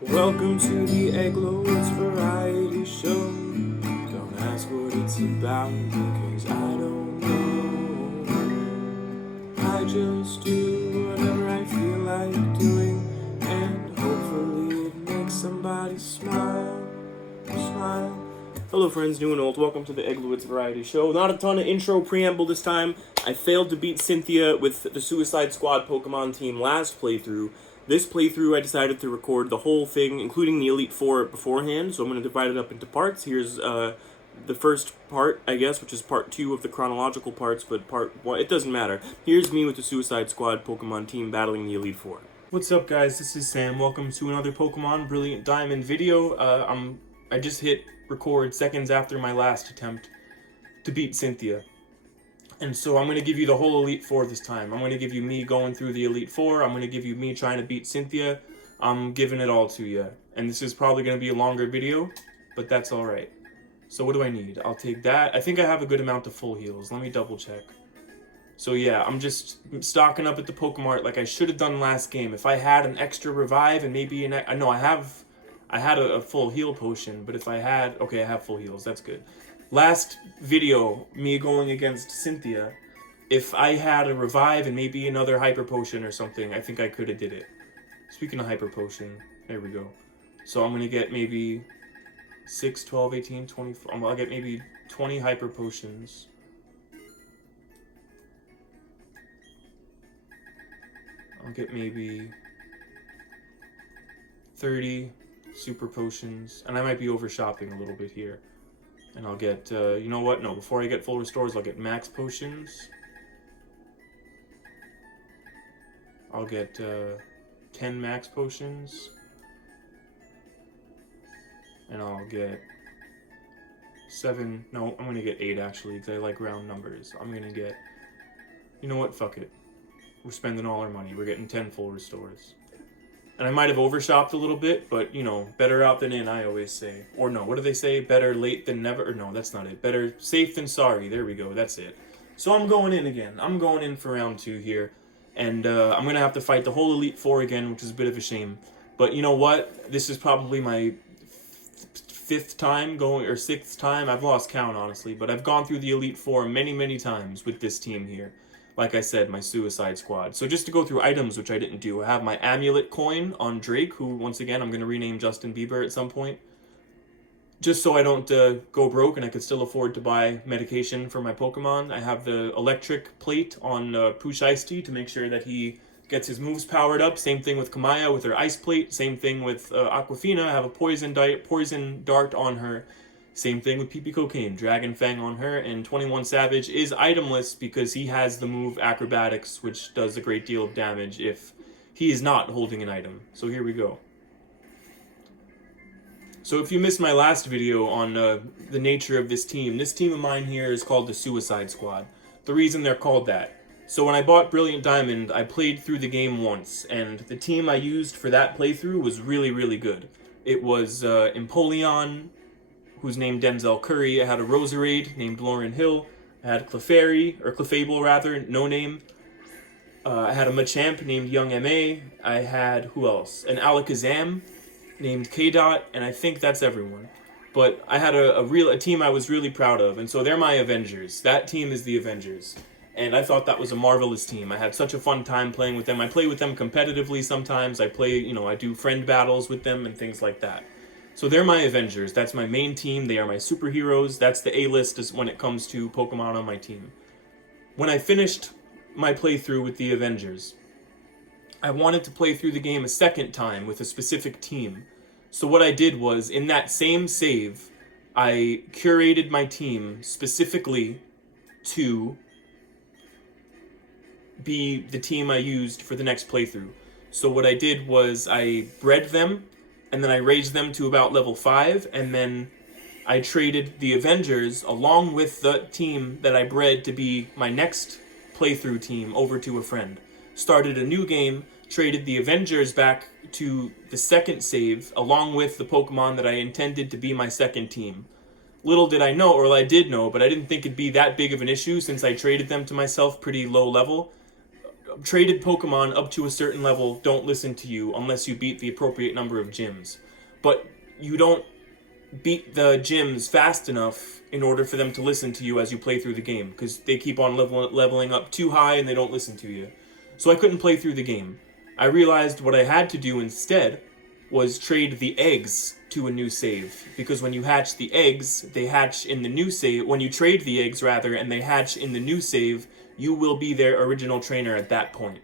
Welcome to the Eglowitz Variety Show. Don't ask what it's about because I don't know. I just do whatever I feel like doing, and hopefully it makes somebody smile. Hello friends, new and old, welcome to the Eglowitz Variety Show. Not a ton of intro preamble this time. I failed to beat Cynthia with the Suicide Squad Pokemon team last playthrough. This playthrough I decided to record the whole thing, including the Elite Four beforehand, so I'm going to divide it up into parts. Here's the first part, I guess, which is part 2 of the chronological parts, but part 1, it doesn't matter. Here's me with the Suicide Squad Pokemon team battling the Elite Four. What's up guys, this is Sam. Welcome to another Pokemon Brilliant Diamond video. I just hit record seconds after my last attempt to beat Cynthia. And so I'm going to give you the whole Elite Four this time. I'm going to give you me going through the Elite Four. I'm going to give you me trying to beat Cynthia. I'm giving it all to you. And this is probably going to be a longer video, but that's alright. So what do I need? I'll take that. I think I have a good amount of full heals. Let me double check. So yeah, I'm just stocking up at the Pokemart like I should have done last game. If I had an extra revive and maybe I had a full heal potion, but if I had... Okay, I have full heals. That's good. Last video, me going against Cynthia, if I had a revive and maybe another hyper potion or something, I think I could have did it. Speaking of hyper potion, there we go. So I'm going to get maybe 6, 12, 18, 24... I'll get maybe 20 hyper potions. I'll get maybe 30 super potions, and I might be over shopping a little bit here. And I'll get, you know what? No, before I get full restores, I'll get max potions. I'll get 10 max potions. And I'll get 7, no, I'm gonna get 8 actually, because I like round numbers. I'm gonna get, you know what? Fuck it. We're spending all our money. We're getting 10 full restores. And I might have overshopped a little bit, but, you know, better out than in, I always say. Or no, what do they say? Better late than never? Or no, that's not it. Better safe than sorry. There we go. That's it. So I'm going in again. I'm going in for round 2 here. And I'm going to have to fight the whole Elite Four again, which is a bit of a shame. But you know what? This is probably my 5th time going, or 6th time. I've lost count, honestly. But I've gone through the Elite Four many, many times with this team here. Like I said, my Suicide Squad. So just to go through items, which I didn't do, I have my Amulet coin on Drake, who, once again, I'm going to rename Justin Bieber at some point. Just so I don't go broke and I could still afford to buy medication for my Pokemon. I have the Electric plate on Pooch Ice-T to make sure that he gets his moves powered up. Same thing with Kamaya with her Ice plate. Same thing with Aquafina. I have a Poison Dart on her. Same thing with PP Cocaine, Dragon Fang on her, and 21 Savage is itemless because he has the move Acrobatics, which does a great deal of damage if he is not holding an item. So here we go. So if you missed my last video on the nature of this team of mine here is called the Suicide Squad. The reason they're called that. So when I bought Brilliant Diamond, I played through the game once, and the team I used for that playthrough was really, really good. It was Empoleon, who's named Denzel Curry. I had a Roserade named Lauryn Hill. I had Clefable rather, no name. I had a Machamp named Young M.A. I had, who else? An Alakazam named K-Dot, and I think that's everyone. But I had a team I was really proud of, and so they're my Avengers. That team is the Avengers. And I thought that was a marvelous team. I had such a fun time playing with them. I play with them competitively sometimes. I do friend battles with them and things like that. So they're my Avengers. That's my main team. They are my superheroes. That's the A-list when it comes to Pokemon on my team. When I finished my playthrough with the Avengers, I wanted to play through the game a second time with a specific team. So what I did was, in that same save, I curated my team specifically to be the team I used for the next playthrough. So what I did was I bred them, and then I raised them to about level 5, and then I traded the Avengers along with the team that I bred to be my next playthrough team over to a friend. Started a new game, traded the Avengers back to the second save along with the Pokemon that I intended to be my second team. Little did I know, or I did know, but I didn't think it'd be that big of an issue since I traded them to myself pretty low level. traded Pokemon up to a certain level don't listen to you unless you beat the appropriate number of gyms. But you don't beat the gyms fast enough in order for them to listen to you as you play through the game, because they keep on leveling up too high and they don't listen to you. So I couldn't play through the game. I realized what I had to do instead was trade the eggs to a new save, because when you hatch the eggs, they hatch in the new save. When you trade the eggs, rather, and they hatch in the new save, you will be their original trainer at that point,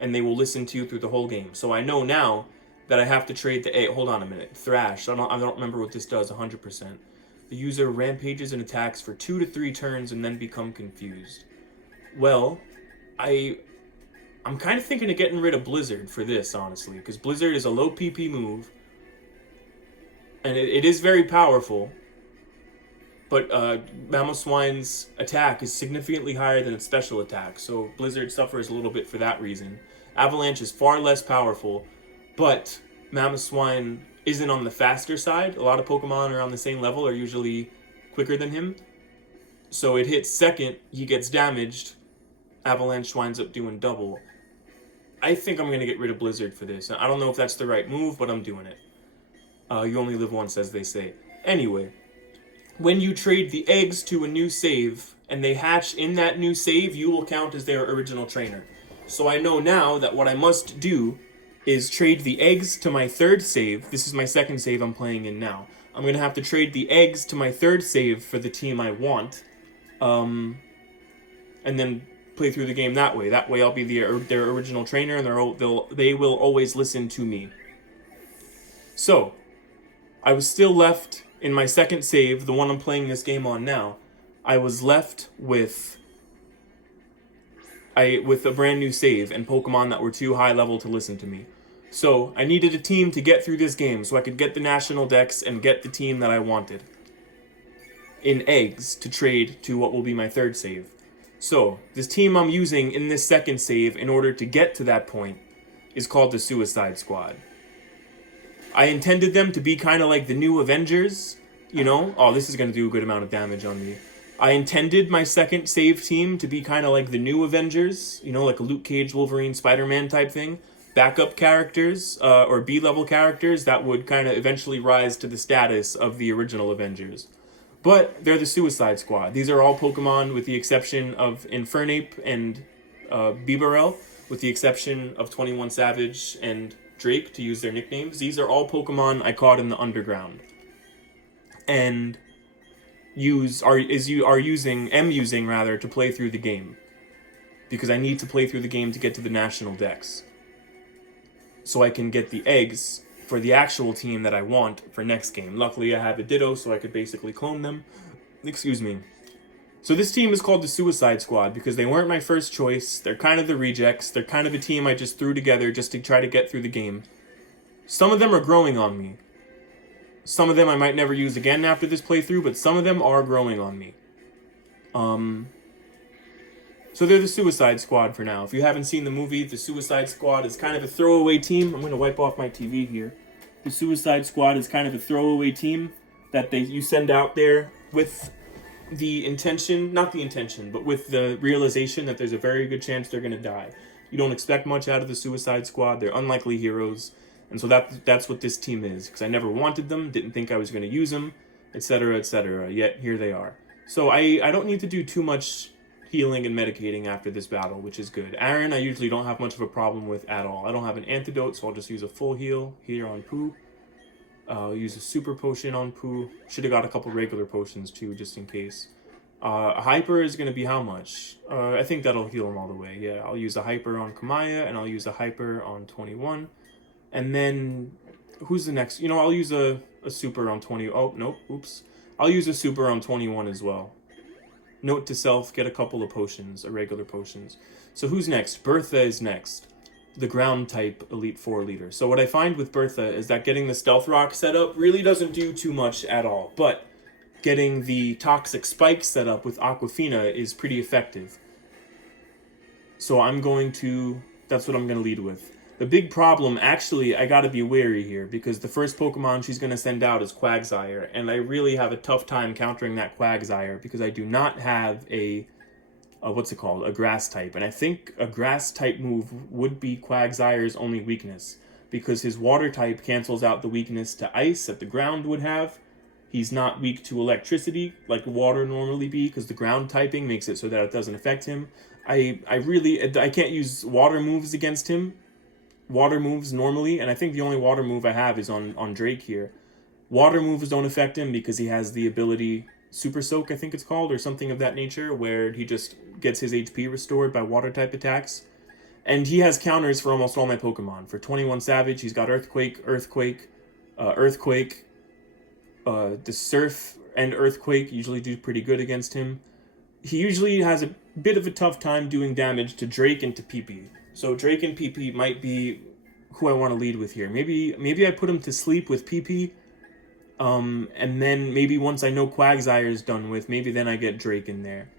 and they will listen to you through the whole game. So I know now that I have to trade the egg. Hold on a minute. Thrash. I don't remember what this does 100%. The user rampages and attacks for 2 to 3 turns and then become confused. Well, I'm kind of thinking of getting rid of Blizzard for this, honestly, because Blizzard is a low PP move, and it is very powerful, but Mamoswine's attack is significantly higher than its special attack, so Blizzard suffers a little bit for that reason. Avalanche is far less powerful, but Mamoswine isn't on the faster side. A lot of Pokemon are on the same level, are usually quicker than him, so it hits second, he gets damaged, Avalanche winds up doing double. I think I'm going to get rid of Blizzard for this. I don't know if that's the right move, but I'm doing it. You only live once, as they say. Anyway, when you trade the eggs to a new save, and they hatch in that new save, you will count as their original trainer. So I know now that what I must do is trade the eggs to my third save. This is my second save I'm playing in now. I'm going to have to trade the eggs to my third save for the team I want. And then play through the game that way. That way I'll be their original trainer, and they will always listen to me. So, I was still left in my second save, the one I'm playing this game on now. I was left with a brand new save and Pokemon that were too high level to listen to me. So, I needed a team to get through this game so I could get the national dex and get the team that I wanted in eggs to trade to what will be my third save. So, this team I'm using in this second save in order to get to that point is called the Suicide Squad. I intended them to be kind of like the new Avengers, you know? Oh, this is going to do a good amount of damage on me. I intended my second save team to be kind of like the new Avengers, you know, like a Luke Cage, Wolverine, Spider-Man type thing. Backup characters, or B-level characters that would kind of eventually rise to the status of the original Avengers. But they're the Suicide Squad. These are all Pokemon with the exception of Infernape and Bibarel, with the exception of 21 Savage and Drake, to use their nicknames. These are all Pokemon I caught in the underground. And am using to play through the game. Because I need to play through the game to get to the national dex. So I can get the eggs for the actual team that I want for next game. Luckily, I have a Ditto, so I could basically clone them. Excuse me. So this team is called the Suicide Squad because they weren't my first choice. They're kind of the rejects. They're kind of a team I just threw together just to try to get through the game. Some of them are growing on me. Some of them I might never use again after this playthrough, but some of them are growing on me. So they're the Suicide Squad for now. If you haven't seen the movie, the Suicide Squad is kind of a throwaway team. I'm going to wipe off my TV here. The Suicide Squad is kind of a throwaway team that you send out there with the intention, not the intention, but with the realization that there's a very good chance they're going to die. You don't expect much out of the Suicide Squad. They're unlikely heroes. And so that's what this team is. Because I never wanted them, didn't think I was going to use them, etc., etc. Yet here they are. So I don't need to do too much healing and medicating after this battle, which is good. Aaron, I usually don't have much of a problem with at all. I don't have an antidote, so I'll just use a full heal here on Pooh. I'll use a super potion on Pooh. Should have got a couple regular potions too, just in case. A hyper is going to be how much? I think that'll heal him all the way. Yeah, I'll use a hyper on Kamaya, and I'll use a hyper on 21. And then, who's the next? You know, I'll use a super on 20. Oh, nope, oops. I'll use a super on 21 as well. Note to self, get a couple of potions, regular potions. So who's next? Bertha is next. The ground type Elite 4 leader. So what I find with Bertha is that getting the Stealth Rock set up really doesn't do too much at all. But getting the Toxic Spike set up with Aquafina is pretty effective. So that's what I'm going to lead with. The big problem, actually, I gotta be wary here, because the first Pokemon she's gonna send out is Quagsire, and I really have a tough time countering that Quagsire, because I do not have a what's it called? A grass type. And I think a grass type move would be Quagsire's only weakness, because his water type cancels out the weakness to ice that the ground would have. He's not weak to electricity like water normally be, because the ground typing makes it so that it doesn't affect him. I can't use water moves against him. Water moves normally, and I think the only water move I have is on Drake here. Water moves don't affect him because he has the ability Super Soak, I think it's called, or something of that nature, where he just gets his HP restored by water type attacks. And he has counters for almost all my Pokemon. For 21 Savage, he's got Earthquake, the Surf and Earthquake usually do pretty good against him. He usually has a bit of a tough time doing damage to Drake and to PP. So Drake and PP might be who I want to lead with here. Maybe I put him to sleep with PP. And then maybe once I know Quagsire is done with, maybe then I get Drake in there.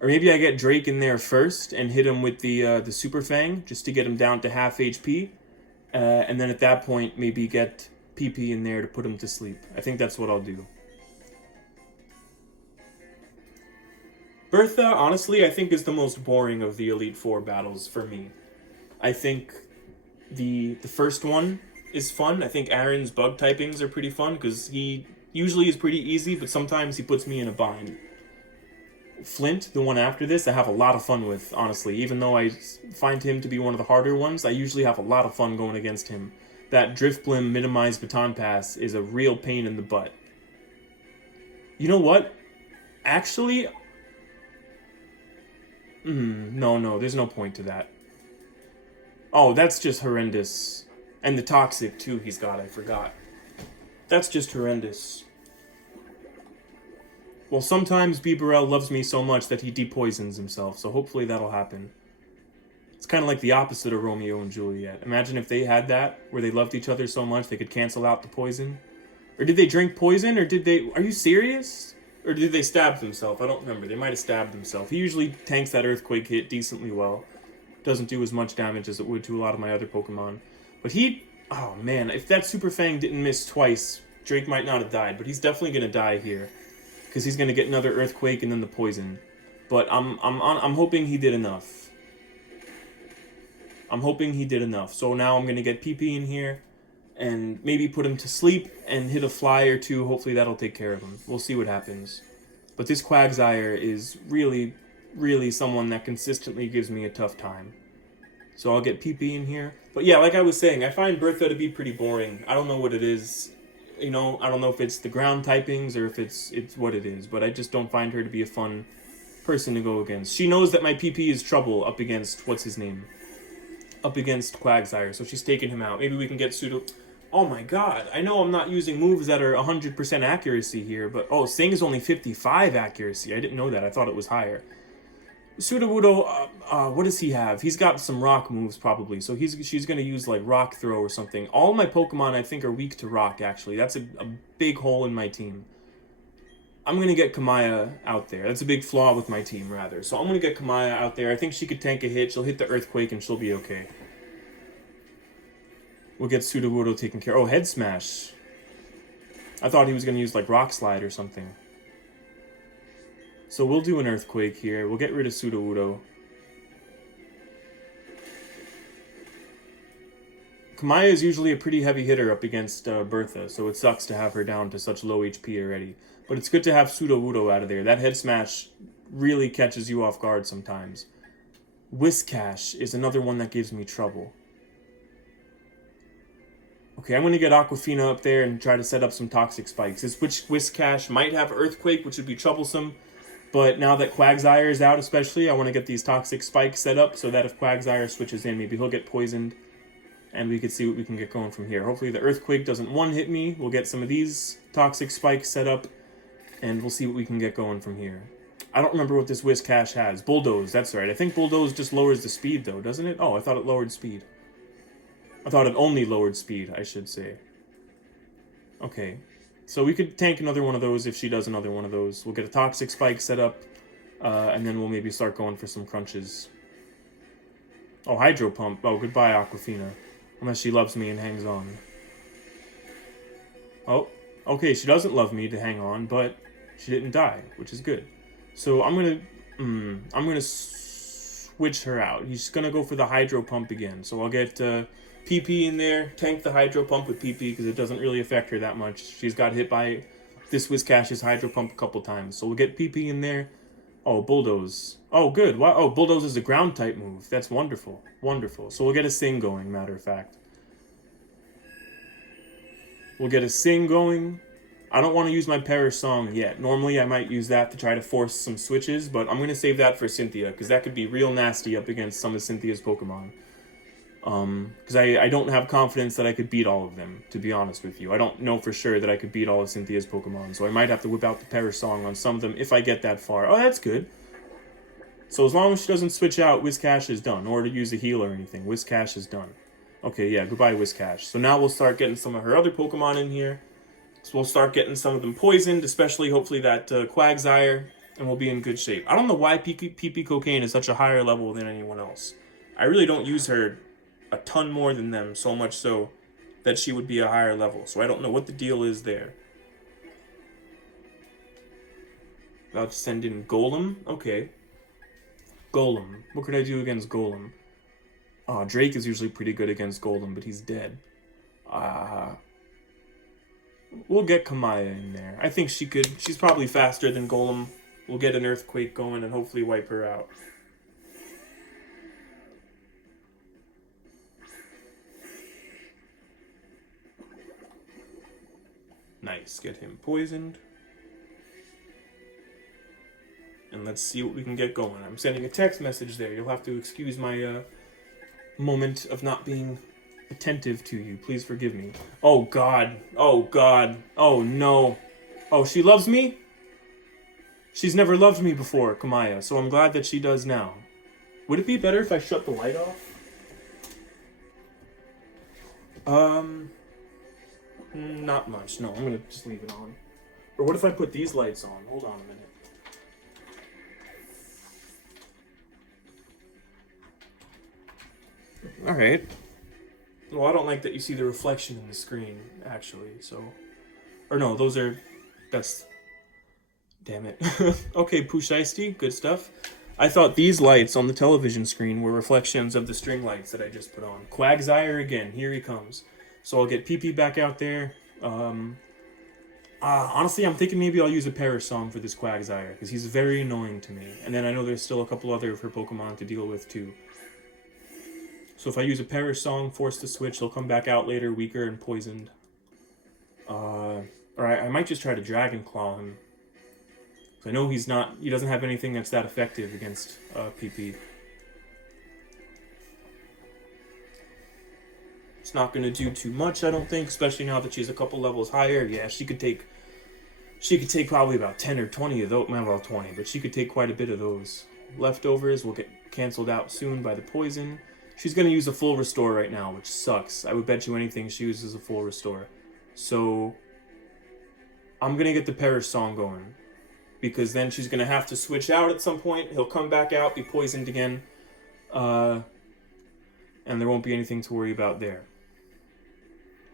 Or maybe I get Drake in there first and hit him with the Super Fang just to get him down to half HP. And then at that point, maybe get PP in there to put him to sleep. I think that's what I'll do. Bertha, honestly, I think is the most boring of the Elite Four battles for me. I think the first one is fun. I think Aaron's bug typings are pretty fun because he usually is pretty easy, but sometimes he puts me in a bind. Flint, the one after this, I have a lot of fun with, honestly. Even though I find him to be one of the harder ones, I usually have a lot of fun going against him. That Drifblim minimized baton pass is a real pain in the butt. You know what? Actually, no, there's no point to that. Oh, that's just horrendous. And the Toxic, too, he's got, I forgot. That's just horrendous. Well, sometimes Bibarel loves me so much that he depoisons himself, so hopefully that'll happen. It's kind of like the opposite of Romeo and Juliet. Imagine if they had that, where they loved each other so much they could cancel out the poison. Or did they drink poison, or did they... Are you serious? Or did they stab themselves? I don't remember. They might have stabbed themselves. He usually tanks that Earthquake hit decently well. Doesn't do as much damage as it would to a lot of my other Pokemon. But he... Oh, man. If that Super Fang didn't miss twice, Drake might not have died. But he's definitely going to die here. Because he's going to get another Earthquake and then the poison. But I'm hoping he did enough. I'm hoping he did enough. So now I'm going to get PP in here. And maybe put him to sleep and hit a fly or two. Hopefully that'll take care of him. We'll see what happens. But this Quagsire is really, really someone that consistently gives me a tough time. So I'll get PP in here. But yeah, like I was saying, I find Bertha to be pretty boring. I don't know what it is. You know, I don't know if it's the ground typings or if it's what it is. But I just don't find her to be a fun person to go against. She knows that my PP is trouble up against, what's his name? Up against Quagsire. So she's taking him out. Maybe we can get Pseudo... Oh my god, I know I'm not using moves that are 100% accuracy here, but... Oh, Sing is only 55 accuracy. I didn't know that. I thought it was higher. Sudowoodo, what does he have? He's got some rock moves, probably. So she's going to use, like, Rock Throw or something. All my Pokemon, I think, are weak to Rock, actually. That's a big hole in my team. I'm going to get Kamaya out there. That's a big flaw with my team, rather. So I'm going to get Kamaya out there. I think she could tank a hit. She'll hit the Earthquake, and she'll be okay. We'll get Sudowoodo taken care of. Oh, Head Smash. I thought he was going to use, like, Rock Slide or something. So we'll do an Earthquake here. We'll get rid of Sudowoodo. Kamaya is usually a pretty heavy hitter up against Bertha, so it sucks to have her down to such low HP already. But it's good to have Sudowoodo out of there. That Head Smash really catches you off guard sometimes. Whiscash is another one that gives me trouble. Okay, I'm going to get Aquafina up there and try to set up some Toxic Spikes. This Whiscash might have Earthquake, which would be troublesome. But now that Quagsire is out especially, I want to get these Toxic Spikes set up so that if Quagsire switches in, maybe he'll get poisoned. And we could see what we can get going from here. Hopefully the Earthquake doesn't one-hit me. We'll get some of these Toxic Spikes set up. And we'll see what we can get going from here. I don't remember what this Whiscash has. Bulldoze, that's right. I think Bulldoze just lowers the speed, though, doesn't it? Oh, I thought it lowered speed. I thought it only lowered speed, I should say. Okay. So we could tank another one of those if she does another one of those. We'll get a Toxic Spike set up, and then we'll maybe start going for some crunches. Oh, Hydro Pump. Oh, goodbye, Aquafina. Unless she loves me and hangs on. Oh, okay, she doesn't love me to hang on, but she didn't die, which is good. So I'm gonna... I'm going to switch her out. He's going to go for the Hydro Pump again. So I'll get PP in there, tank the Hydro Pump with PP because it doesn't really affect her that much. She's got hit by this Whiscash's Hydro Pump a couple times. So we'll get PP in there. Oh, Bulldoze. Oh, good. Wow. Oh, Bulldoze is a ground type move. That's wonderful. Wonderful. So we'll get a Sing going, matter of fact. We'll get a Sing going. I don't want to use my Perish Song yet. Normally, I might use that to try to force some switches, but I'm going to save that for Cynthia, because that could be real nasty up against some of Cynthia's Pokemon. Because I don't have confidence that I could beat all of them, to be honest with you. I don't know for sure that I could beat all of Cynthia's Pokemon, so I might have to whip out the Perish Song on some of them if I get that far. Oh, that's good. So as long as she doesn't switch out, Whiscash is done, or to use a heal or anything. Whiscash is done. Okay, yeah, goodbye Whiscash. So now we'll start getting some of her other Pokemon in here. So we'll start getting some of them poisoned, especially hopefully that Quagsire, and we'll be in good shape. I don't know why PP Cocaine is such a higher level than anyone else. I really don't use her a ton more than them, so much so that she would be a higher level. So I don't know what the deal is there. About to send in Golem. Okay. Golem. What could I do against Golem? Drake is usually pretty good against Golem, but he's dead. We'll get Kamaya in there. I think she could. She's probably faster than Golem. We'll get an Earthquake going and hopefully wipe her out. Nice. Get him poisoned. And let's see what we can get going. I'm sending a text message there. You'll have to excuse my moment of not being attentive to you. Please forgive me. Oh, God. Oh, God. Oh, no. Oh, she loves me? She's never loved me before, Kamaya, so I'm glad that she does now. Would it be better if I shut the light off? Not much. No, I'm gonna just leave it on. Or what if I put these lights on? Hold on a minute. Alright. Well, I don't like that you see the reflection in the screen, actually, so... Or no, those are... That's... Damn it. Okay, Pusheisty, good stuff. I thought these lights on the television screen were reflections of the string lights that I just put on. Quagsire again, here he comes. So I'll get PP back out there. Honestly, I'm thinking maybe I'll use a Perish Song for this Quagsire, because he's very annoying to me. And then I know there's still a couple other of her Pokemon to deal with, too. So if I use a Perish Song, force the switch, he'll come back out later, weaker and poisoned. Or I might just try to Dragon Claw him. I know he doesn't have anything that's that effective against PP. It's not going to do too much, I don't think, especially now that she's a couple levels higher. Yeah, she could take probably about 10 or 20 of those, not about 20, but she could take quite a bit of those. Leftovers will get canceled out soon by the poison. She's going to use a full restore right now, which sucks. I would bet you anything she uses a full restore. So, I'm going to get the Perish Song going. Because then she's going to have to switch out at some point. He'll come back out, be poisoned again. And there won't be anything to worry about there.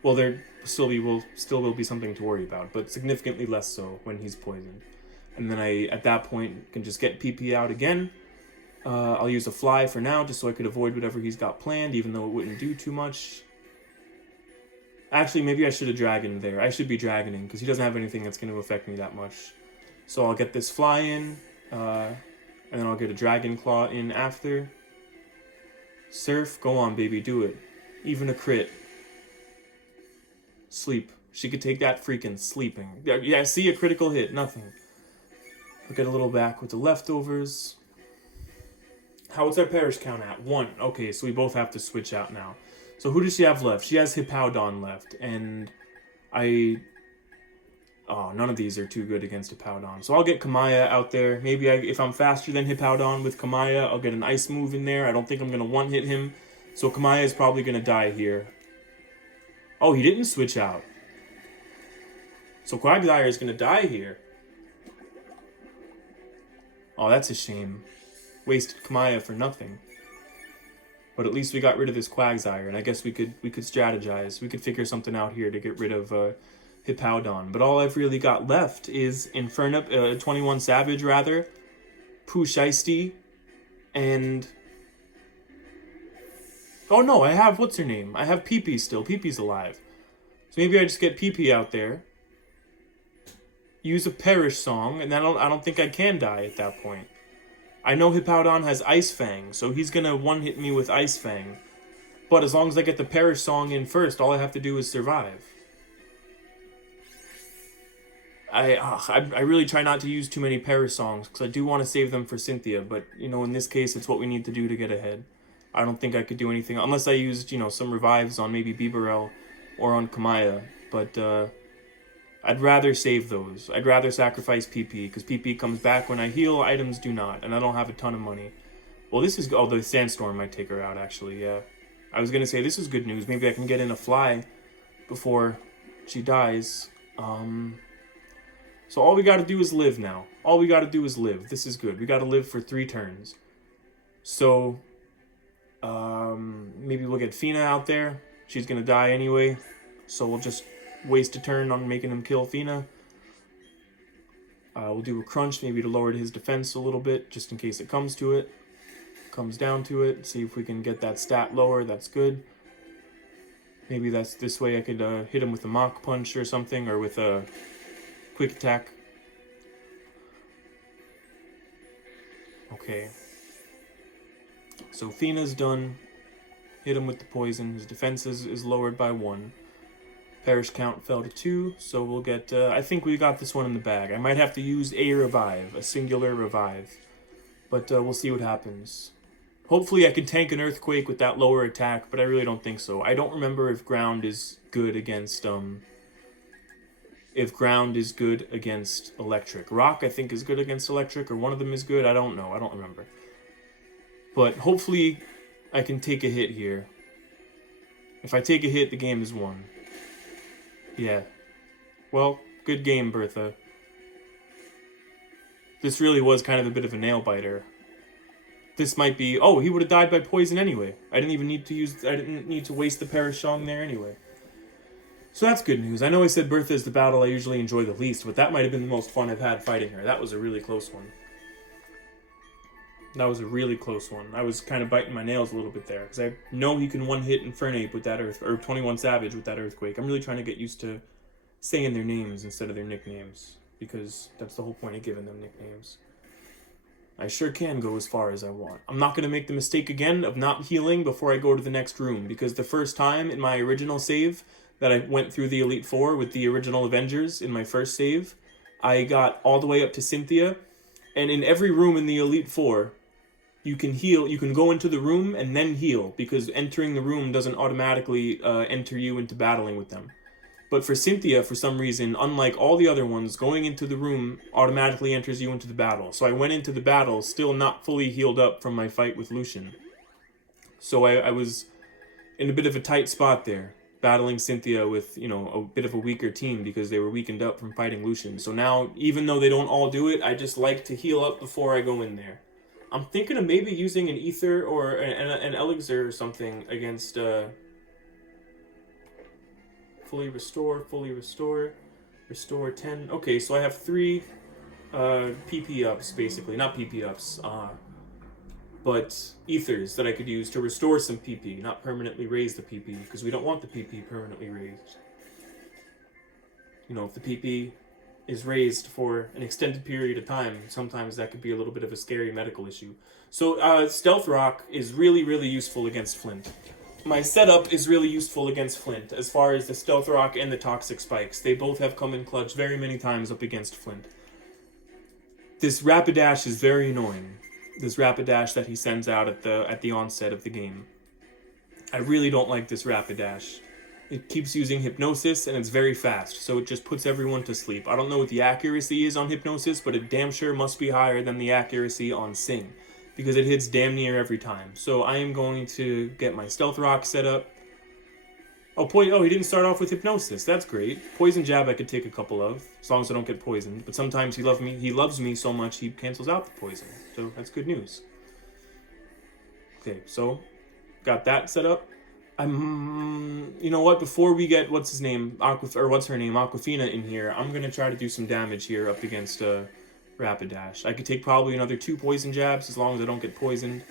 Well, there still will be something to worry about, but significantly less so when he's poisoned. And then at that point, can just get PP out again. I'll use a Fly for now, just so I could avoid whatever he's got planned, even though it wouldn't do too much. Actually, maybe I should have Dragoned there. I should be Dragoning, because he doesn't have anything that's going to affect me that much. So I'll get this Fly in, and then I'll get a Dragon Claw in after. Surf, go on, baby, do it. Even a crit. Sleep. She could take that freaking sleeping. Yeah, see, a critical hit, nothing. I'll get a little back with the leftovers. What's our Perish count at? 1. Okay, so we both have to switch out now. So who does she have left? She has Hippowdon left, and none of these are too good against Hippowdon. So I'll get Kamaya out there. Maybe if I'm faster than Hippowdon with Kamaya, I'll get an Ice move in there. I don't think I'm going to one-hit him. So Kamaya is probably going to die here. Oh, he didn't switch out. So Quagsire is going to die here. Oh, that's a shame. Wasted Kamaya for nothing. But at least we got rid of this Quagsire, and I guess we could strategize. We could figure something out here to get rid of Hippowdon. But all I've really got left is Infernape, 21 Savage rather, Pusheisty, and... Oh no, I have, what's her name? I have Pee-Pee still. Pee-Pee's alive. So maybe I just get Pee-Pee out there, use a Perish Song, and then I don't think I can die at that point. I know Hippowdon has Ice Fang, so he's gonna one-hit me with Ice Fang. But as long as I get the Perish Song in first, all I have to do is survive. I really try not to use too many Perish Songs, because I do want to save them for Cynthia, but, you know, in this case, it's what we need to do to get ahead. I don't think I could do anything, unless I used, you know, some revives on maybe Bibarel or on Kamaya, but, I'd rather save those. I'd rather sacrifice PP, because PP comes back when I heal, items do not, and I don't have a ton of money. Well, this is... Oh, the Sandstorm might take her out, actually, yeah. I was going to say, this is good news. Maybe I can get in a fly before she dies. So all we got to do is live now. All we got to do is live. This is good. We got to live for 3 turns. So, maybe we'll get Fina out there. She's going to die anyway, so we'll just waste a turn on making him kill Fina. We'll do a crunch maybe to lower his defense a little bit, just in case it comes to it. Comes down to it. See if we can get that stat lower. That's good. Maybe that's this way I could hit him with a Mach Punch or something, or with a Quick Attack. Okay. So Fina's done. Hit him with the poison. His defense is lowered by 1. Perish count fell to 2, so we'll get... I think we got this one in the bag. I might have to use a revive, a singular revive. But we'll see what happens. Hopefully I can tank an Earthquake with that lower attack, but I really don't think so. I don't remember if ground is good against... if ground is good against electric. Rock, I think, is good against electric, or one of them is good. I don't know. I don't remember. But hopefully I can take a hit here. If I take a hit, the game is won. Yeah. Well, good game, Bertha. This really was kind of a bit of a nail-biter. This might be... Oh, he would have died by poison anyway. I didn't need to waste the Perish Song there anyway. So that's good news. I know I said Bertha is the battle I usually enjoy the least, but that might have been the most fun I've had fighting her. That was a really close one. That was a really close one. I was kind of biting my nails a little bit there, because I know he can one-hit Infernape with that or 21 Savage with that Earthquake. I'm really trying to get used to saying their names instead of their nicknames, because that's the whole point of giving them nicknames. I sure can go as far as I want. I'm not going to make the mistake again of not healing before I go to the next room, because the first time in my original save that I went through the Elite Four with the original Avengers in my first save, I got all the way up to Cynthia, and in every room in the Elite Four, you can heal. You can go into the room and then heal, because entering the room doesn't automatically enter you into battling with them. But for Cynthia, for some reason, unlike all the other ones, going into the room automatically enters you into the battle. So I went into the battle still not fully healed up from my fight with Lucian. So I was in a bit of a tight spot there, battling Cynthia with, you know, a bit of a weaker team because they were weakened up from fighting Lucian. So now, even though they don't all do it, I just like to heal up before I go in there. I'm thinking of maybe using an Ether or an Elixir or something against fully restore, restore 10. Okay, so I have 3 PP ups, basically. Not PP ups, but Ethers that I could use to restore some PP, not permanently raise the PP, because we don't want the PP permanently raised. You know, if the PP is raised for an extended period of time, sometimes that could be a little bit of a scary medical issue. So Stealth Rock is really, really useful against Flint. My setup is really useful against Flint, as far as the Stealth Rock and the Toxic Spikes. They both have come in clutch very many times up against Flint. This Rapidash is very annoying. This Rapidash that he sends out at the onset of the game. I really don't like this Rapidash. It keeps using Hypnosis, and it's very fast, so it just puts everyone to sleep. I don't know what the accuracy is on Hypnosis, but it damn sure must be higher than the accuracy on Sing, because it hits damn near every time. So I am going to get my Stealth Rock set up. Oh, he didn't start off with Hypnosis. That's great. Poison Jab I could take a couple of, as long as I don't get poisoned. But sometimes he loves me so much he cancels out the poison. So that's good news. Okay, so got that set up. You know what? Before we get what's her name, Aquafina in here, I'm gonna try to do some damage here up against Rapidash. I could take probably another 2 poison jabs as long as I don't get poisoned.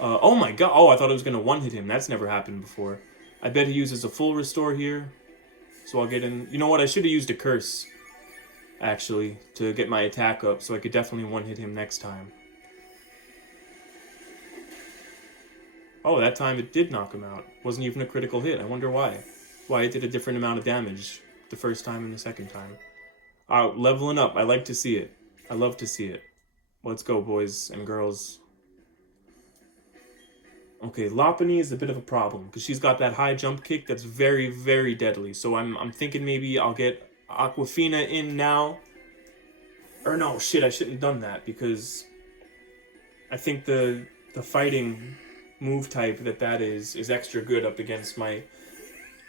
Oh my god. Oh, I thought I was going to one-hit him. That's never happened before. I bet he uses a full restore here. So I'll get in... You know what? I should have used a curse, actually, to get my attack up. So I could definitely one-hit him next time. Oh, that time it did knock him out. Wasn't even a critical hit. I wonder why. Why it did a different amount of damage the first time and the second time. Leveling up. I like to see it. I love to see it. Let's go, boys and girls. Okay, Lopunny is a bit of a problem, because she's got that high jump kick that's very, very deadly. So I'm thinking maybe I'll get Aquafina in now. Or no, shit, I shouldn't have done that, because I think the fighting move type that is extra good up against my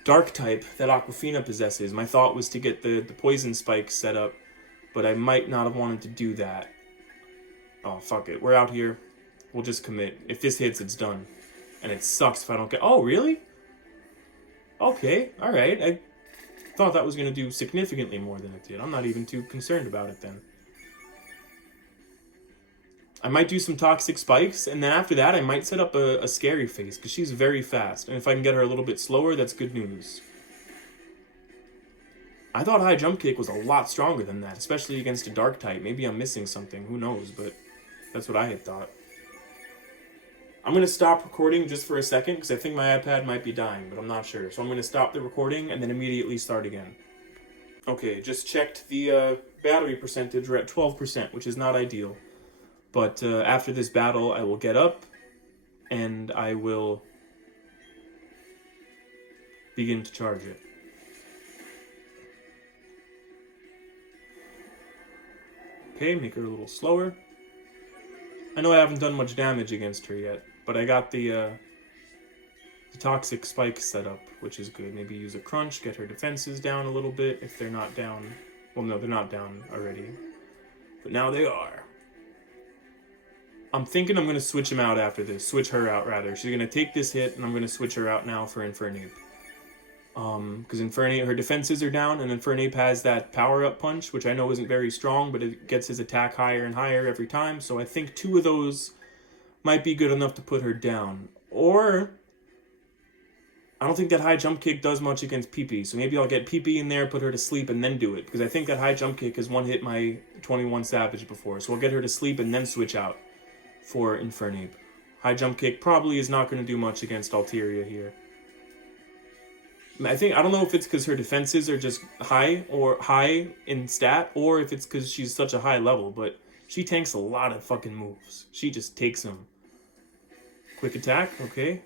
dark type that Aquafina possesses. My thought was to get the poison spikes set up, but I might not have wanted to do that. Oh, fuck it. We're out here. We'll just commit. If this hits, it's done. And it sucks if I don't get... Oh, really? Okay, alright. I thought that was going to do significantly more than it did. I'm not even too concerned about it then. I might do some toxic spikes, and then after that I might set up a scary face, because she's very fast. And if I can get her a little bit slower, that's good news. I thought high jump kick was a lot stronger than that, especially against a dark type. Maybe I'm missing something, who knows, but that's what I had thought. I'm going to stop recording just for a second, because I think my iPad might be dying, but I'm not sure. So I'm going to stop the recording and then immediately start again. Okay, just checked the battery percentage. We're at 12%, which is not ideal. But after this battle, I will get up and I will begin to charge it. Okay, make her a little slower. I know I haven't done much damage against her yet, but I got the toxic spike set up, which is good. Maybe use a crunch, get her defenses down a little bit if they're not down. Well, no, they're not down already. But now they are. I'm thinking I'm going to switch him out after this. Switch her out, rather. She's going to take this hit, and I'm going to switch her out now for Infernape. Because Infernape, her defenses are down, and Infernape has that power-up punch, which I know isn't very strong, but it gets his attack higher and higher every time. So I think 2 of those might be good enough to put her down. Or... I don't think that high jump kick does much against Pee-Pee, so maybe I'll get Pee-Pee in there, put her to sleep, and then do it. Because I think that high jump kick has one-hit my 21 Savage before, so I'll get her to sleep and then switch out for Infernape. High jump kick probably is not going to do much against Altaria here. I don't know if it's because her defenses are just high in stat, or if it's because she's such a high level, but she tanks a lot of fucking moves. She just takes them. Quick attack, okay.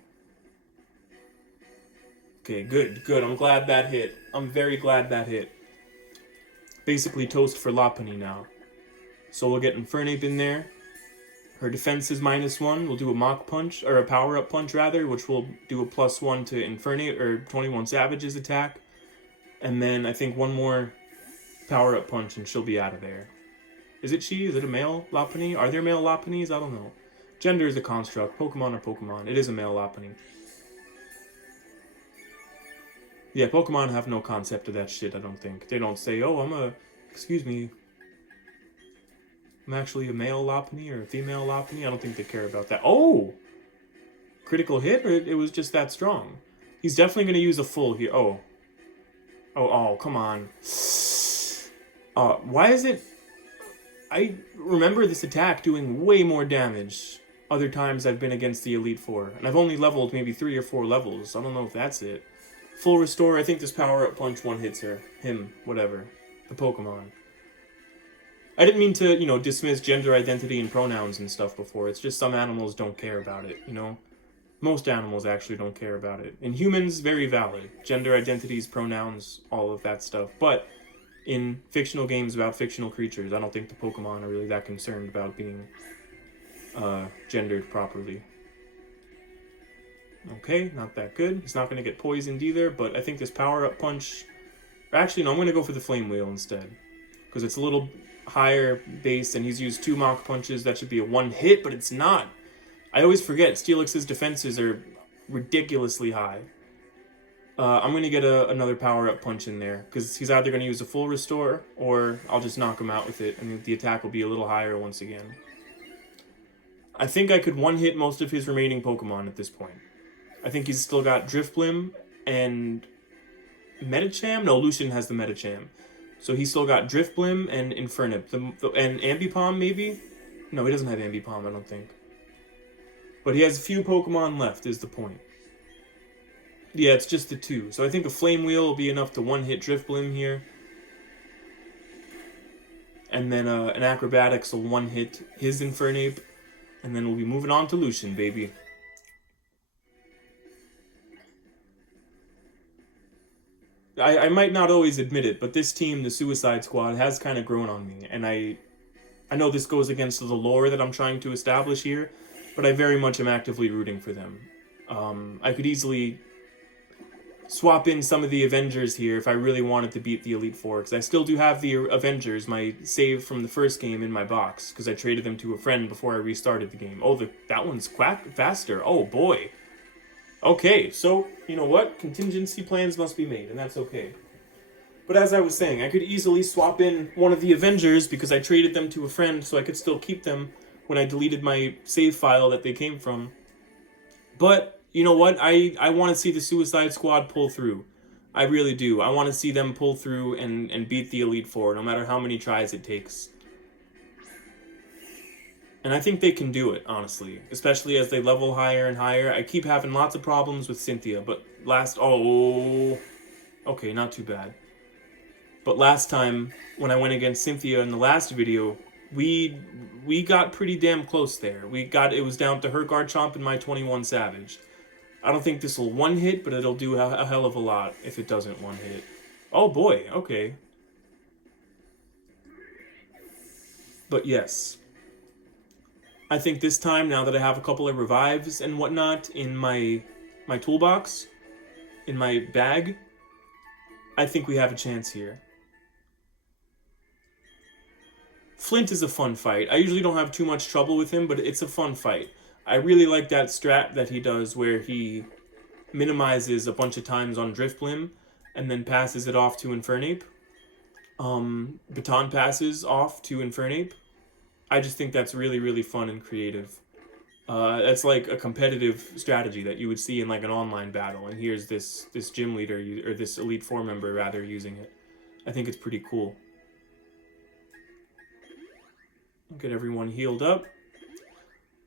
Okay, good. I'm glad that hit. I'm very glad that hit. Basically toast for Lopunny now. So we'll get Infernape in there. Her defense is -1. We'll do a Mach Punch, or a Power-Up Punch rather, which will do a +1 to Infernape, or 21 Savage's attack. And then I think one more Power-Up Punch and she'll be out of there. Is it she? Is it a male Lopunny? Are there male Lopunnies? I don't know. Gender is a construct. Pokemon are Pokemon. It is a male Lopunny. Yeah, Pokemon have no concept of that shit, I don't think. They don't say, oh, excuse me, I'm actually a male Lopunny or a female Lopunny. I don't think they care about that. Oh! Critical hit, or it was just that strong? He's definitely going to use a full here. Oh, come on. Why is it... I remember this attack doing way more damage other times I've been against the Elite Four. And I've only leveled maybe 3 or 4 levels. I don't know if that's it. Full restore, I think this power-up punch one-hits her. Him, whatever. The Pokemon. I didn't mean to, dismiss gender identity and pronouns and stuff before. It's just some animals don't care about it, Most animals actually don't care about it. In humans, very valid. Gender identities, pronouns, all of that stuff. But in fictional games about fictional creatures, I don't think the Pokemon are really that concerned about being gendered properly. Okay, not that good. He's not going to get poisoned either, but I think this power-up punch... Actually, no, I'm going to go for the Flame Wheel instead. Because it's a little higher base, and he's used 2 Mach Punches. That should be a 1-hit, but it's not. I always forget, Steelix's defenses are ridiculously high. I'm going to get another power-up punch in there, because he's either going to use a full restore, or I'll just knock him out with it, and the attack will be a little higher once again. I think I could one-hit most of his remaining Pokemon at this point. I think he's still got Drifblim and Medicham? No, Lucian has the Medicham. So he's still got Drifblim and Infernape. And Ambipom, maybe? No, he doesn't have Ambipom, I don't think. But he has a few Pokemon left, is the point. Yeah, it's just the two. So I think a Flame Wheel will be enough to one-hit Drifblim here. And then an Acrobatics will one-hit his Infernape. And then we'll be moving on to Lucian, baby. I might not always admit it, but this team, the Suicide Squad, has kind of grown on me. And I know this goes against the lore that I'm trying to establish here, but I very much am actively rooting for them. I could easily swap in some of the Avengers here if I really wanted to beat the Elite Four, because I still do have the Avengers, my save from the first game, in my box, because I traded them to a friend before I restarted the game. Oh, that one's faster. Oh, boy. Okay, so, you know what? Contingency plans must be made, and that's okay. But as I was saying, I could easily swap in one of the Avengers because I traded them to a friend so I could still keep them when I deleted my save file that they came from. But, you know what? I want to see the Suicide Squad pull through. I really do. I want to see them pull through and beat the Elite Four, no matter how many tries it takes. And I think they can do it, honestly. Especially as they level higher and higher. I keep having lots of problems with Cynthia, but okay, not too bad. But last time, when I went against Cynthia in the last video, we got pretty damn close there. It was down to her Garchomp and my 21 Savage. I don't think this will one-hit, but it'll do a hell of a lot if it doesn't one-hit. Oh boy, okay. But yes. I think this time, now that I have a couple of revives and whatnot in my toolbox, in my bag, I think we have a chance here. Flint is a fun fight. I usually don't have too much trouble with him, but it's a fun fight. I really like that strat that he does where he minimizes a bunch of times on Drifblim and then passes it off to Infernape. Baton passes off to Infernape. I just think that's really, really fun and creative. That's like a competitive strategy that you would see in like an online battle. And here's this gym leader, or this Elite Four member rather, using it. I think it's pretty cool. Get everyone healed up.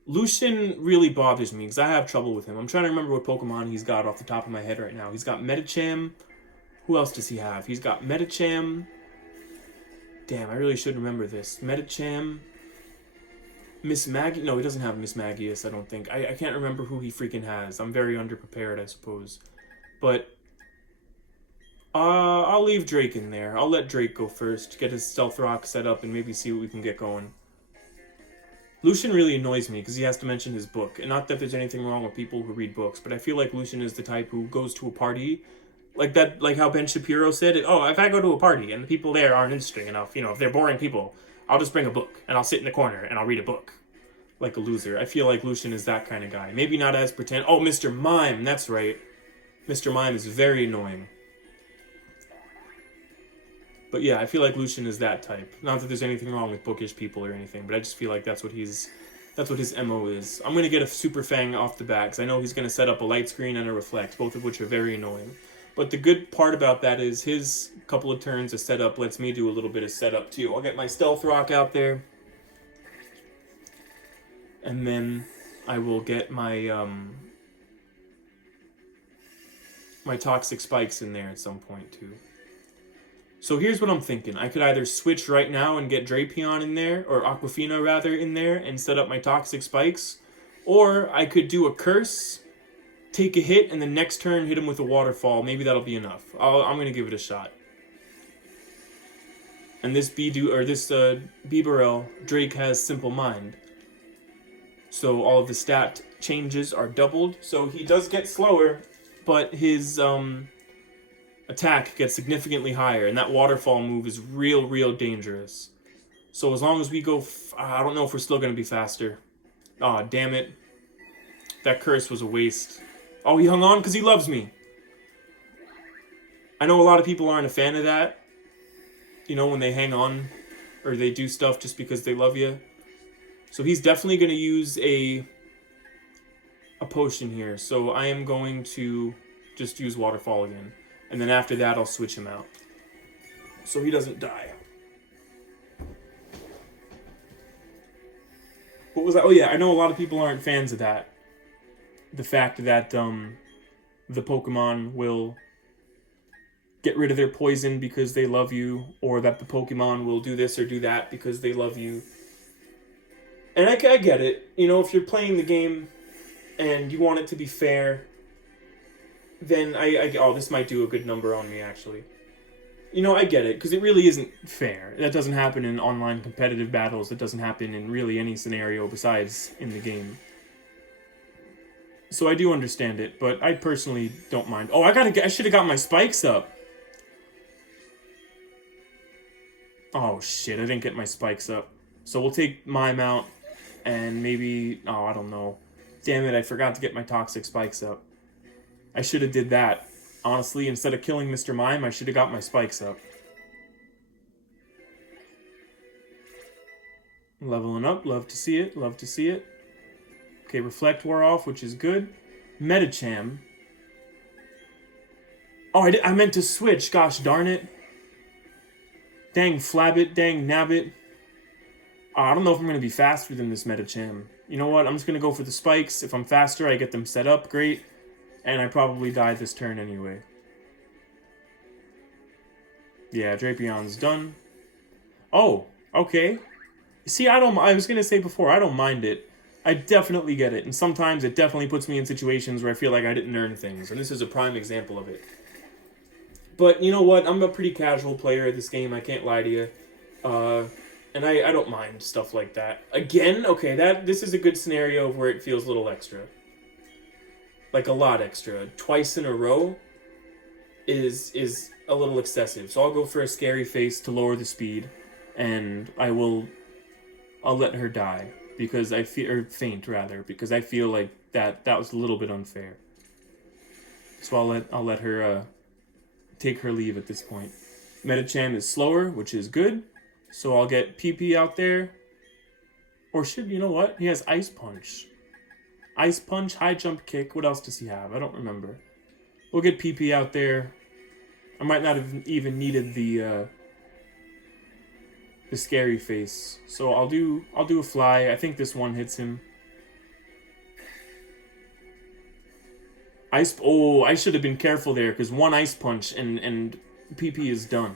Lucian really bothers me because I have trouble with him. I'm trying to remember what Pokemon he's got off the top of my head right now. He's got Medicham. Who else does he have? He's got Medicham. Damn, I really should remember this. Medicham. Miss Maggie? No, he doesn't have Miss Magius, I don't think. I can't remember who he freaking has. I'm very underprepared, I suppose. But I'll leave Drake in there. I'll let Drake go first, get his Stealth Rock set up, and maybe see what we can get going. Lucian really annoys me because he has to mention his book. And not that there's anything wrong with people who read books, but I feel like Lucian is the type who goes to a party like how Ben Shapiro said, oh, if I go to a party and the people there aren't interesting enough, if they're boring people, I'll just bring a book and I'll sit in the corner and I'll read a book. Like a loser. I feel like Lucian is that kind of guy. Maybe not as pretend. Oh, Mr. Mime, that's right. Mr. Mime is very annoying. But yeah, I feel like Lucian is that type. Not that there's anything wrong with bookish people or anything, but I just feel like that's what his MO is. I'm going to get a Super Fang off the bat, because I know he's going to set up a Light Screen and a Reflect, both of which are very annoying. But the good part about that is his couple of turns of setup lets me do a little bit of setup too. I'll get my Stealth Rock out there. And then I will get my my Toxic Spikes in there at some point too. So here's what I'm thinking. I could either switch right now and get Drapion in there, or Aquafina rather, in there, and set up my Toxic Spikes. Or I could do a Curse, take a hit, and the next turn hit him with a Waterfall. Maybe that'll be enough. I'm going to give it a shot. And this Bibarel, Drake has Simple Mind. So all of the stat changes are doubled. So he does get slower, but his attack gets significantly higher, and that Waterfall move is real dangerous. So as long as we go, I don't know if we're still going to be faster. Aw, damn it. That Curse was a waste. Oh, he hung on because he loves me. I know a lot of people aren't a fan of that. You know, when they hang on or they do stuff just because they love you. So he's definitely going to use a potion here. So I am going to just use Waterfall again. And then after that, I'll switch him out. So he doesn't die. What was that? Oh yeah, I know a lot of people aren't fans of that. The fact that the Pokemon will get rid of their poison because they love you, or that the Pokemon will do this or do that because they love you. And I get it. You know, if you're playing the game and you want it to be fair, then oh, this might do a good number on me, actually. You know, I get it, because it really isn't fair. That doesn't happen in online competitive battles. It doesn't happen in really any scenario besides in the game. So I do understand it, but I personally don't mind. Oh, I should have got my spikes up. Oh, shit, I didn't get my spikes up. So we'll take Mime out, and maybe... Oh, I don't know. Damn it, I forgot to get my toxic spikes up. I should have did that. Honestly, instead of killing Mr. Mime, I should have got my spikes up. Leveling up, love to see it, love to see it. Okay, Reflect wore off, which is good. Medicham. Oh, I meant to switch, gosh darn it. Dang Flabbit, dang Nabbit. Oh, I don't know if I'm going to be faster than this Medicham. You know what, I'm just going to go for the spikes. If I'm faster, I get them set up, great. And I probably die this turn anyway. Yeah, Drapion's done. Oh, okay. See, I was going to say before, I don't mind it. I definitely get it. And sometimes it definitely puts me in situations where I feel like I didn't earn things. And this is a prime example of it. But you know what? I'm a pretty casual player of this game. I can't lie to you. And I don't mind stuff like that. Again, okay, this is a good scenario where it feels a little extra. Like a lot extra. Twice in a row is a little excessive. So I'll go for a Scary Face to lower the speed, and I'll let her die because I feel, or faint rather, because I feel like that was a little bit unfair. So I'll let her take her leave at this point. Medicham is slower, which is good. So I'll get PP out there. Or you know what? He has Ice Punch. Ice Punch, High Jump Kick. What else does he have? I don't remember. We'll get PP out there. I might not have even needed the Scary Face. So I'll do a Fly. I think this one hits him. Oh, I should have been careful there, because one Ice Punch and PP is done.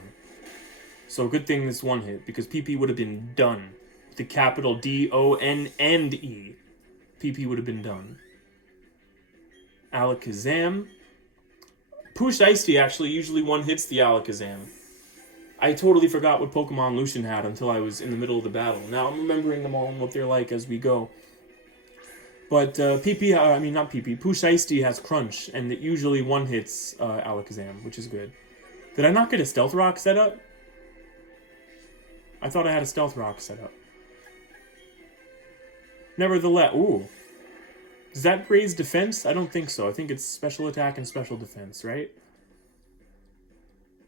So good thing this one hit, because PP would have been done. The capital D-O-N and E. PP would have been done. Alakazam. Pushed Ice-T actually usually one hits the Alakazam. I totally forgot what Pokemon Lucian had until I was in the middle of the battle. Now I'm remembering them all and what they're like as we go. But Pushed Ice-T has Crunch, and it usually one hits Alakazam, which is good. Did I not get a Stealth Rock set up? I thought I had a Stealth Rock set up. Nevertheless, ooh. Does that raise defense? I don't think so. I think it's special attack and special defense, right?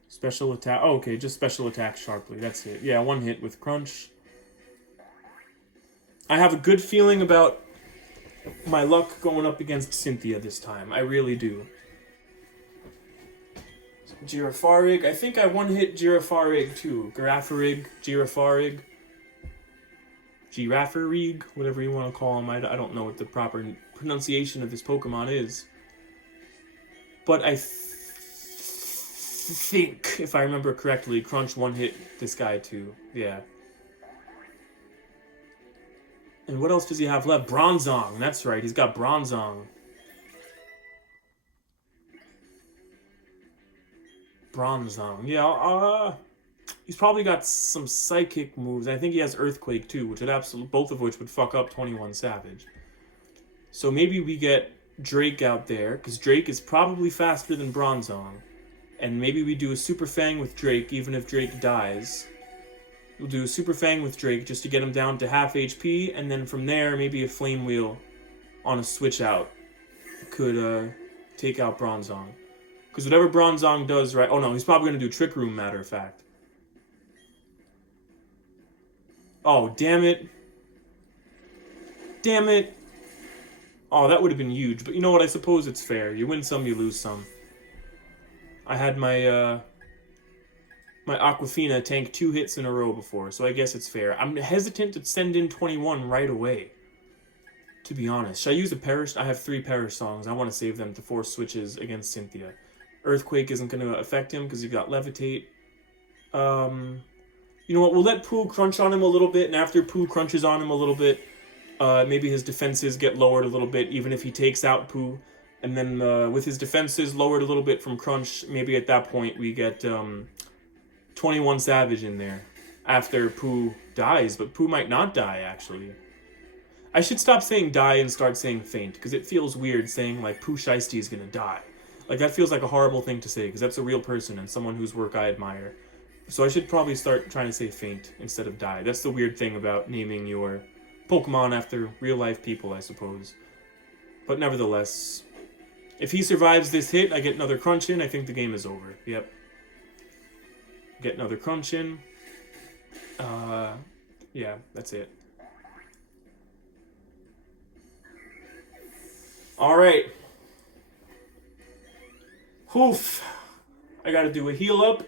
Special attack. Oh, okay, just special attack sharply. That's it. Yeah, one hit with Crunch. I have a good feeling about my luck going up against Cynthia this time. I really do. Girafarig. I think I one-hit Girafarig too. Girafarig, Girafarig, whatever you want to call him. I don't know what the proper pronunciation of this Pokemon is. But I think, if I remember correctly, Crunch one-hit this guy too. Yeah. And what else does he have left? Bronzong. That's right, he's got Bronzong. Bronzong. Yeah, he's probably got some psychic moves. I think he has Earthquake too, which would both of which would fuck up 21 Savage. So maybe we get Drake out there, because Drake is probably faster than Bronzong. And maybe we do a Super Fang with Drake, even if Drake dies. We'll do a Super Fang with Drake just to get him down to half HP, and then from there, maybe a Flame Wheel on a switch out could take out Bronzong. Because whatever Bronzong does, right... Oh, no, he's probably going to do Trick Room, matter of fact. Oh, damn it. Damn it. Oh, that would have been huge. But you know what? I suppose it's fair. You win some, you lose some. I had my, my Aquafina tank 2 hits in a row before, so I guess it's fair. I'm hesitant to send in 21 right away, to be honest. Should I use a Perish? I have 3 Perish songs. I want to save them to force switches against Cynthia. Earthquake isn't going to affect him because you've got Levitate. You know what? We'll let Pooh crunch on him a little bit, and after Pooh crunches on him a little bit, maybe his defenses get lowered a little bit, even if he takes out Pooh. And then with his defenses lowered a little bit from Crunch, maybe at that point we get 21 Savage in there after Pooh dies. But Pooh might not die, actually. I should stop saying die and start saying faint, because it feels weird saying, like, Pooh Shiesty is going to die. Like, that feels like a horrible thing to say, because that's a real person and someone whose work I admire. So I should probably start trying to say faint instead of die. That's the weird thing about naming your Pokemon after real-life people, I suppose. But nevertheless, if he survives this hit, I get another Crunch in, I think the game is over. Yep. Get another Crunch in. Yeah, that's it. Alright. Oof. I gotta do a heal up,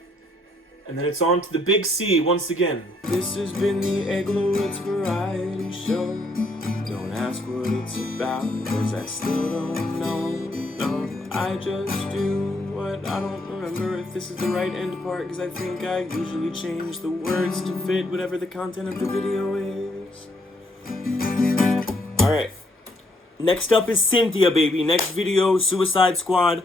and then it's on to the big C once again. This has been the Eglowitz Variety Show. Don't ask what it's about, cause I still don't know. No, I just do what I don't remember if this is the right end part, cause I think I usually change the words to fit whatever the content of the video is. Alright. Next up is Cynthia, baby. Next video, Suicide Squad.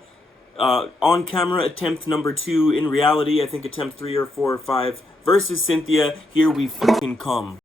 On camera attempt number 2. In reality, I think attempt 3 or 4 or 5 versus Cynthia. Here we fucking come.